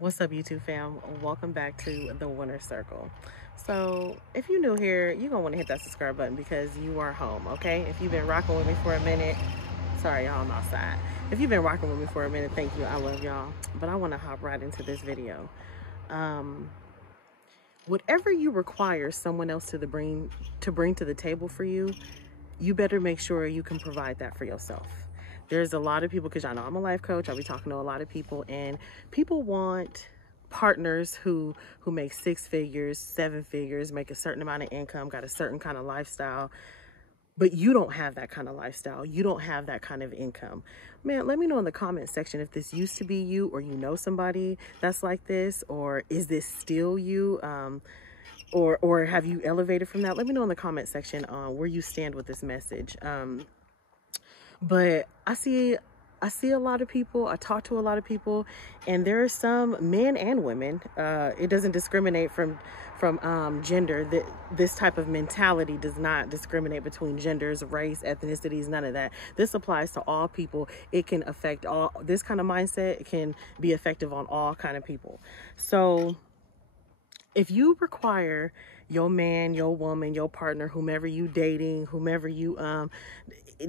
What's up, YouTube fam? Welcome back to the Winner Circle. So, if you're new here, you're gonna want to hit that subscribe button because you are home, okay? If you've been rocking with me for a minute, sorry, y'all, I'm outside. If you've been rocking with me for a minute, thank you. I love y'all. But I want to hop right into this video. Um, Whatever you require someone else to bring to the table for you, you better make sure you can provide that for yourself. There's a lot of people, because y'all know I'm a life coach, I'll be talking to a lot of people, and people want partners who make six figures, seven figures, make a certain amount of income, got a certain kind of lifestyle. But you don't have that kind of lifestyle. You don't have that kind of income. Man, let me know in the comment section if this used to be you, or you know somebody that's like this, or is this still you? Or have you elevated from that? Let me know in the comment section where you stand with this message. But I see a lot of people, I talk to a lot of people, and there are some men and women. It doesn't discriminate from gender. This type of mentality does not discriminate between genders, race, ethnicities, none of that. This applies to all people. It can affect all. This kind of mindset can be effective on all kind of people. So if you require your man, your woman, your partner, whomever you dating, whomever you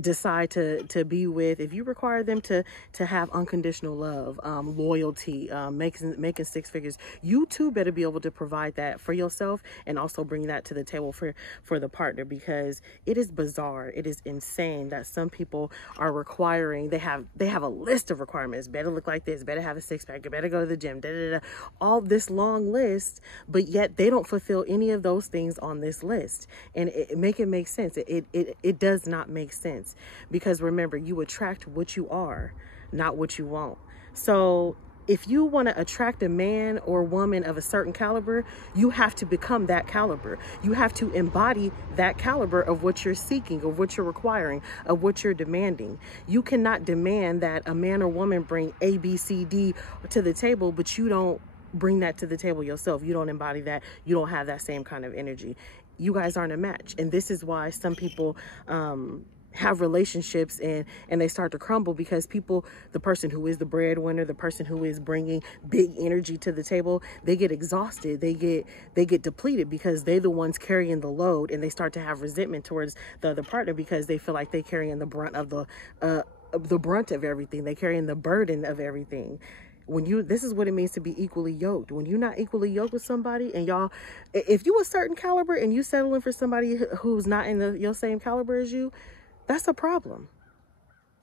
decide to be with, if you require them to have unconditional love, loyalty, making six figures, you too better be able to provide that for yourself and also bring that to the table for the partner, because it is bizarre, it is insane that some people are requiring, they have a list of requirements: better look like this, better have a six-pack, better go to the gym, all this long list, but yet they don't fulfill any of those things on this list. And it make sense. It does not make sense, because remember, you attract what you are, not what you want. So if you want to attract a man or woman of a certain caliber, you have to become that caliber. You have to embody that caliber of what you're seeking, of what you're requiring, of what you're demanding. You cannot demand that a man or woman bring A, B, C, D to the table, but you don't bring that to the table yourself. You don't embody that. You don't have that same kind of energy. You guys aren't a match. And this is why some people have relationships and they start to crumble, because the person who is the breadwinner, the person who is bringing big energy to the table, they get exhausted, they get depleted, because they're the ones carrying the load, and they start to have resentment towards the other partner because they feel like they're carrying the brunt of everything. They're carrying the burden of everything. This is what it means to be equally yoked. When you're not equally yoked with somebody, and y'all, if you a certain caliber and you settling for somebody who's not in your same caliber as you, that's a problem.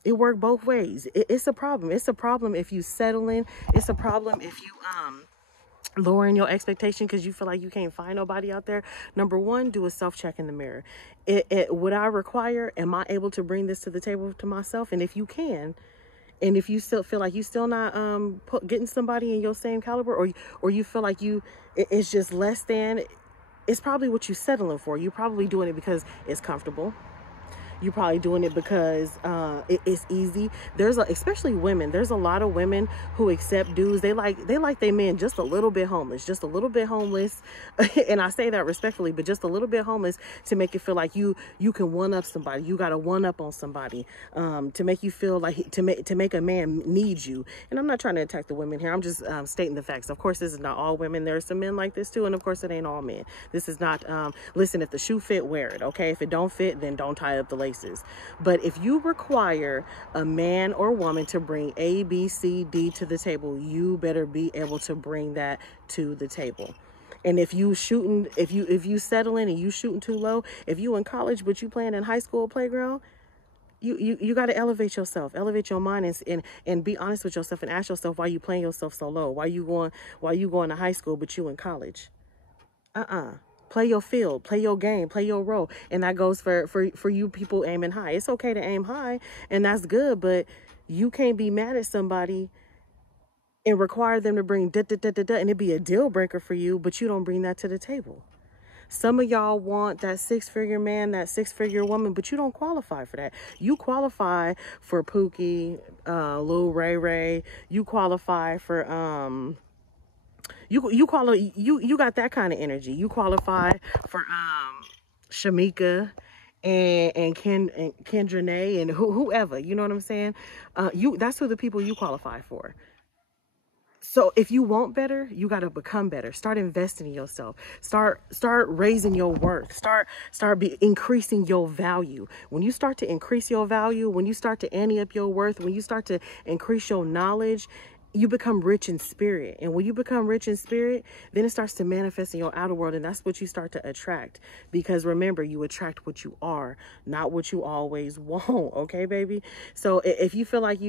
It worked both ways. It's a problem. It's a problem if you settling. It's a problem if you lowering your expectation because you feel like you can't find nobody out there. Number one, do a self-check in the mirror. What I require, am I able to bring this to the table to myself? And if you can, and if you still feel like you still not getting somebody in your same caliber, or you feel like it's just less than, it's probably what you're settling for. You're probably doing it because it's comfortable. You're probably doing it because it's easy. Especially women. There's a lot of women who accept dudes. They like their men just a little bit homeless, and I say that respectfully, but just a little bit homeless, to make it feel like you can one up somebody. You got to one up on somebody, to make you feel like to make a man need you. And I'm not trying to attack the women here. I'm just stating the facts. Of course, this is not all women. There are some men like this too, and of course, it ain't all men. This is not. Listen, if the shoe fit, wear it. Okay, if it don't fit, then don't tie up the laces. But if you require a man or woman to bring A, B, C, D to the table, you better be able to bring that to the table. And if you settling and you shooting too low, if you in college but you playing in high school playground, you got to elevate yourself, elevate your mind, and be honest with yourself, and ask yourself, why you playing yourself so low? Why you going to high school but you in college? Play your field, play your game, play your role. And that goes for you people aiming high. It's okay to aim high, and that's good, but you can't be mad at somebody and require them to bring and it be a deal breaker for you, but you don't bring that to the table. Some of y'all want that six-figure man, that six-figure woman, but you don't qualify for that. You qualify for Pookie, Lil Ray Ray. You qualify for you got that kind of energy. You qualify for Shamika and Kendra Nay and whoever, you know what I'm saying? That's who the people you qualify for. So if you want better, you got to become better. Start investing in yourself. Start raising your worth. Start increasing your value. When you start to increase your value, when you start to ante up your worth, when you start to increase your knowledge, you become rich in spirit. And when you become rich in spirit, then it starts to manifest in your outer world, and that's what you start to attract. Because remember, you attract what you are, not what you always want. Okay, baby? So if you feel like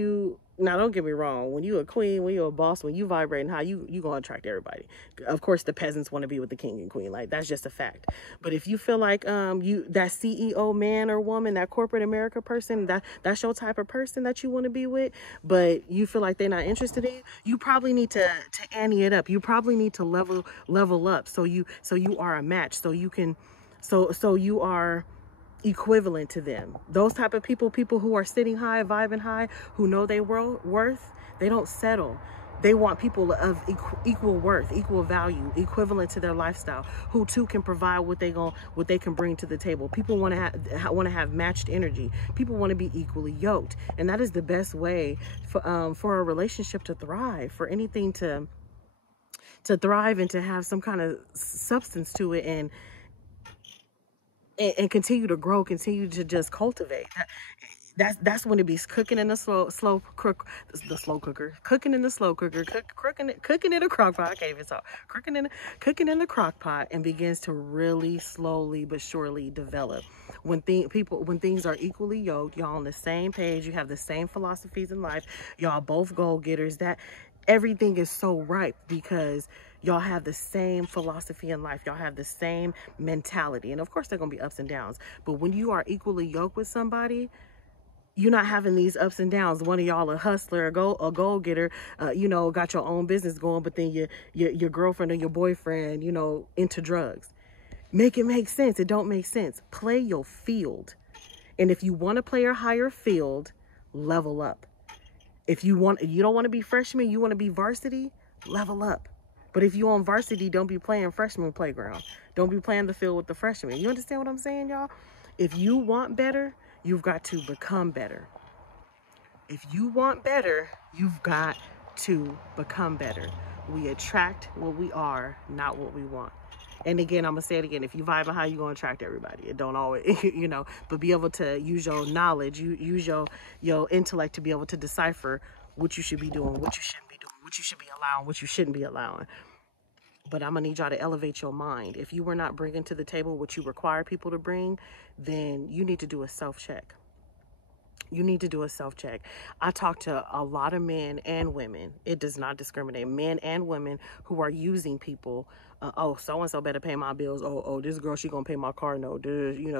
now don't get me wrong, when you a queen, when you're a boss, when you vibrating high, you gonna attract everybody. Of course the peasants want to be with the king and queen, like that's just a fact. But if you feel like you, that CEO man or woman, that corporate America person, that's your type of person that you want to be with, but you feel like they're not interested in you, you probably need to ante it up. You probably need to level up, so you are a match, so you can so you are equivalent to them. Those type of people who are sitting high, vibing high, who know their worth, they don't settle. They want people of equal worth, equal value, equivalent to their lifestyle, who too can provide what they can bring to the table. People want to have matched energy. People want to be equally yoked, and that is the best way for a relationship to thrive, for anything to thrive and to have some kind of substance to it, and continue to grow, continue to just cultivate. That's when it be cooking in the slow cooker, cooking in the slow cooker, cooking in the crock pot. I can't even talk. Cooking in the crock pot, and begins to really slowly but surely develop. When things are equally yoked, y'all on the same page, you have the same philosophies in life, y'all both goal getters, that everything is so ripe because y'all have the same philosophy in life. Y'all have the same mentality. And of course, there are going to be ups and downs. But when you are equally yoked with somebody, you're not having these ups and downs. One of y'all a hustler, a goal getter, got your own business going, but then your girlfriend or your boyfriend, into drugs. Make it make sense. It don't make sense. Play your field. And if you want to play a higher field, level up. If you don't want to be freshman, you want to be varsity, level up. But if you on varsity, don't be playing freshman playground. Don't be playing the field with the freshmen. You understand what I'm saying, y'all? If you want better, you've got to become better. If you want better, you've got to become better. We attract what we are, not what we want. And again, I'm going to say it again. If you vibe high, you're going to attract everybody. It don't always, but be able to use your knowledge, use your intellect to be able to decipher what you should be doing, what you shouldn't be doing, what you should be allowing, what you shouldn't be allowing. But I'm going to need y'all to elevate your mind. If you were not bringing to the table what you require people to bring, then you need to do a self-check. You need to do a self-check. I talk to a lot of men and women. It does not discriminate. Men and women who are using people. So-and-so better pay my bills. This girl, she gonna pay my car note.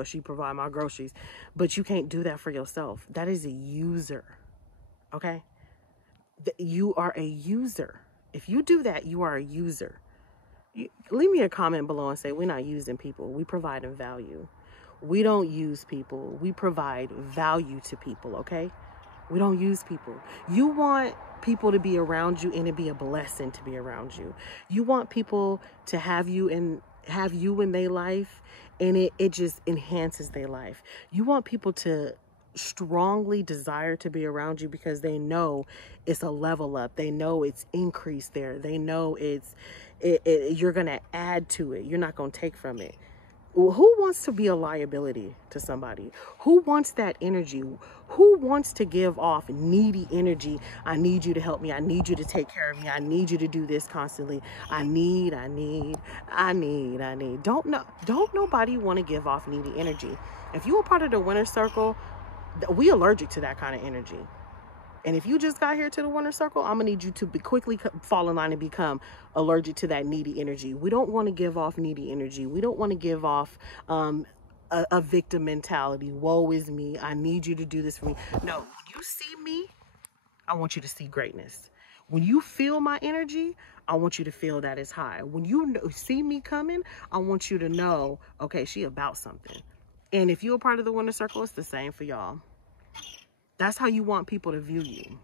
She provide my groceries. But you can't do that for yourself. That is a user. Okay? You are a user. If you do that, you are a user. Leave me a comment below and say, we're not using people. We provide them value. We don't use people. We provide value to people, okay? We don't use people. You want people to be around you and it be a blessing to be around you. You want people to have you in their life, and it just enhances their life. You want people to strongly desire to be around you because they know it's a level up. They know it's increased there. They know you're going to add to it. You're not going to take from it. Who wants to be a liability to somebody? Who wants that energy? Who wants to give off needy energy? I need you to help me. I need you to take care of me. I need you to do this constantly. I need. Don't nobody want to give off needy energy. If you're a part of the winner circle, we allergic to that kind of energy. And if you just got here to the winner circle, I'm going to need you to quickly fall in line and become allergic to that needy energy. We don't want to give off needy energy. We don't want to give off a victim mentality. Woe is me. I need you to do this for me. No, when you see me, I want you to see greatness. When you feel my energy, I want you to feel that it's high. When you see me coming, I want you to know, okay, she about something. And if you're a part of the winner circle, it's the same for y'all. That's how you want people to view you.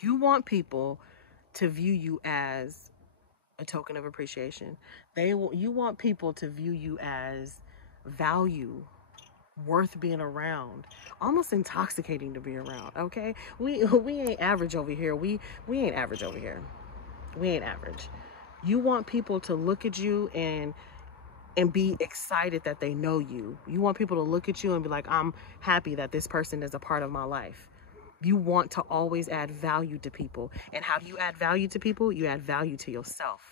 You want people to view you as a token of appreciation. You want people to view you as value, worth being around, almost intoxicating to be around. Okay, we ain't average over here. We ain't average over here. We ain't average. You want people to look at you and be excited that they know you. You want people to look at you and be like, I'm happy that this person is a part of my life. You want to always add value to people. And how do you add value to people? You add value to yourself.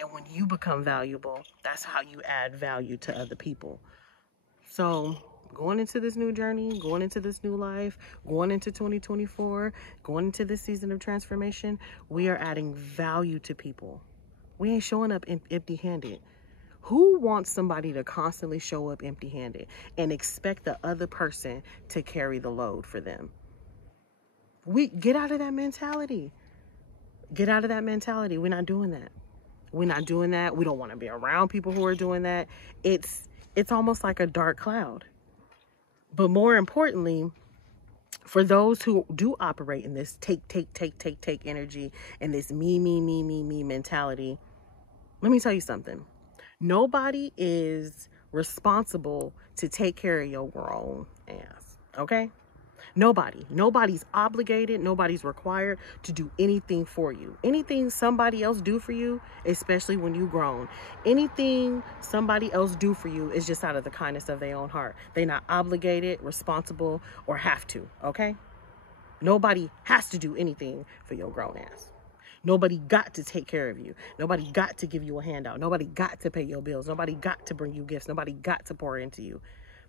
And when you become valuable, that's how you add value to other people. So going into this new journey, going into this new life, going into 2024, going into this season of transformation, we are adding value to people. We ain't showing up empty-handed. Who wants somebody to constantly show up empty-handed and expect the other person to carry the load for them? We get out of that mentality. Get out of that mentality. We're not doing that. We're not doing that. We don't want to be around people who are doing that. It's almost like a dark cloud. But more importantly, for those who do operate in this take energy and this me mentality, let me tell you something. Nobody is responsible to take care of your grown ass, okay? Nobody's obligated. Nobody's required to do anything for you. Anything somebody else do for you, especially when you grown, anything somebody else do for you is just out of the kindness of their own heart. They're not obligated, responsible, or have to, okay? Nobody has to do anything for your grown ass. Nobody got to take care of you. Nobody got to give you a handout. Nobody got to pay your bills. Nobody got to bring you gifts. Nobody got to pour into you.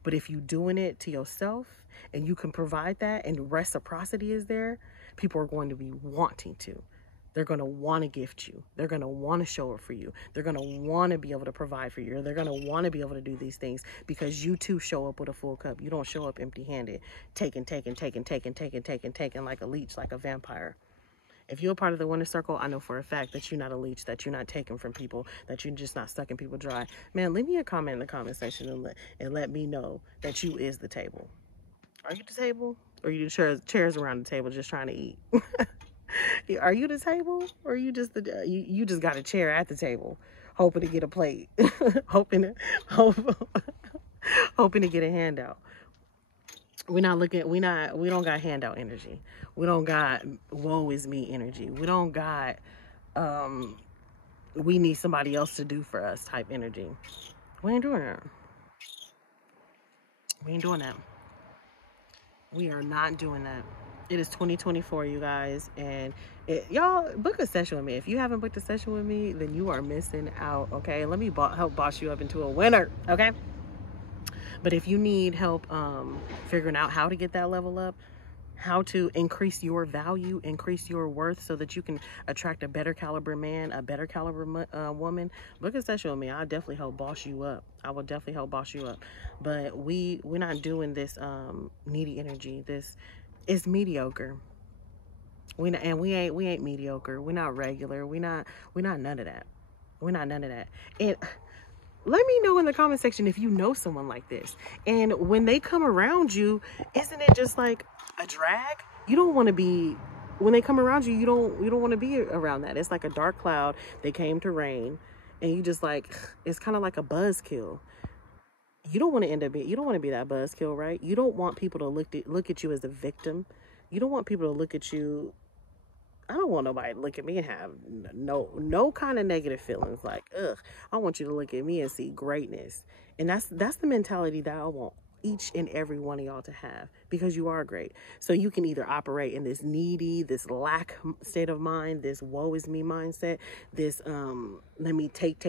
But if you're doing it to yourself and you can provide that and reciprocity is there, people are going to be wanting to. They're going to want to gift you. They're going to want to show up for you. They're going to want to be able to provide for you. They're going to want to be able to do these things because you too show up with a full cup. You don't show up empty-handed, taking like a leech, like a vampire. If you're a part of the winner circle, I know for a fact that you're not a leech, that you're not taking from people, that you're just not sucking people dry. Man, leave me a comment in the comment section and let me know that you is the table. Are you the table? Or are you the chairs around the table just trying to eat? Are you the table? Or are you just you just got a chair at the table, hoping to get a plate, hoping to get a handout? We don't got handout energy. We don't got woe is me energy. We don't got we need somebody else to do for us type energy. We ain't doing that. We ain't doing that. We are not doing that. It is 2024, you guys, and y'all book a session with me. If you haven't booked a session with me, then you are missing out, okay? Let me help boss you up into a winner, okay? But if you need help figuring out how to get that level up, how to increase your value, increase your worth so that you can attract a better caliber man, a better caliber woman, book a session with me. I'll definitely help boss you up. I will definitely help boss you up. But we're not doing this needy energy. This is mediocre. We ain't mediocre. We're not regular. We're not none of that. We're not none of that. And let me know in the comment section if you know someone like this. And when they come around you, isn't it just like a drag? You don't want to be, when they come around you, you don't want to be around that. It's like a dark cloud. They came to rain, and you just like, it's kind of like a buzzkill. You don't want to you don't want to be that buzzkill, right? You don't want people to look at you as a victim. You don't want people to look at you. I don't want nobody to look at me and have no kind of negative feelings like, ugh. I want you to look at me and see greatness. And that's the mentality that I want each and every one of y'all to have, because you are great. So you can either operate in this needy, this lack state of mind, this woe is me mindset, this let me take,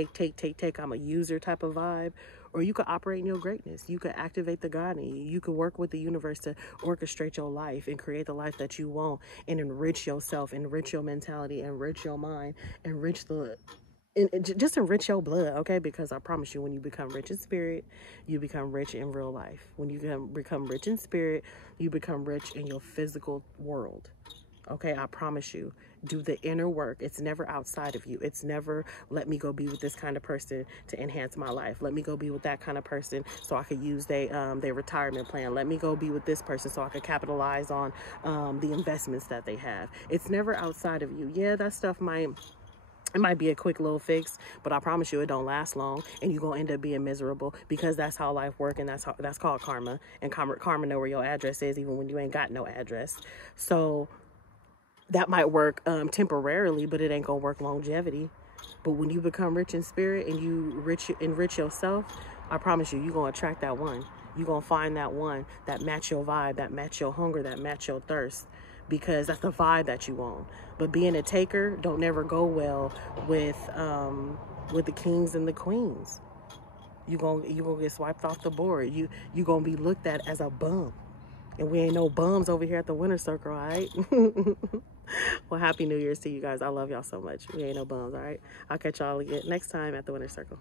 I'm a user type of vibe. Or you could operate in your greatness. You could activate the God in you. You could work with the universe to orchestrate your life and create the life that you want and enrich yourself, enrich your mentality, enrich your mind, just enrich your blood, okay? Because I promise you, when you become rich in spirit, you become rich in real life. When you become rich in spirit, you become rich in your physical world. Okay, I promise you, do the inner work. It's never outside of you. It's never, let me go be with this kind of person to enhance my life. Let me go be with that kind of person so I could use their retirement plan. Let me go be with this person so I could capitalize on the investments that they have. It's never outside of you. Yeah, that stuff might be a quick little fix, but I promise you it don't last long, and you're gonna end up being miserable, because that's how life works, and that's called karma. And karma know where your address is even when you ain't got no address. So That might work temporarily, but it ain't gonna work longevity. But when you become rich in spirit and you enrich yourself, I promise you, you're gonna attract that one. You're gonna find that one that match your vibe, that match your hunger, that match your thirst, because that's the vibe that you want. But being a taker don't never go well with the kings and the queens. You gonna get swiped off the board. You gonna be looked at as a bum. And we ain't no bums over here at the Winter Circle, all right? Well, Happy New Year's to you guys. I love y'all so much. We ain't no bums, all right? I'll catch y'all again next time at the Winter Circle.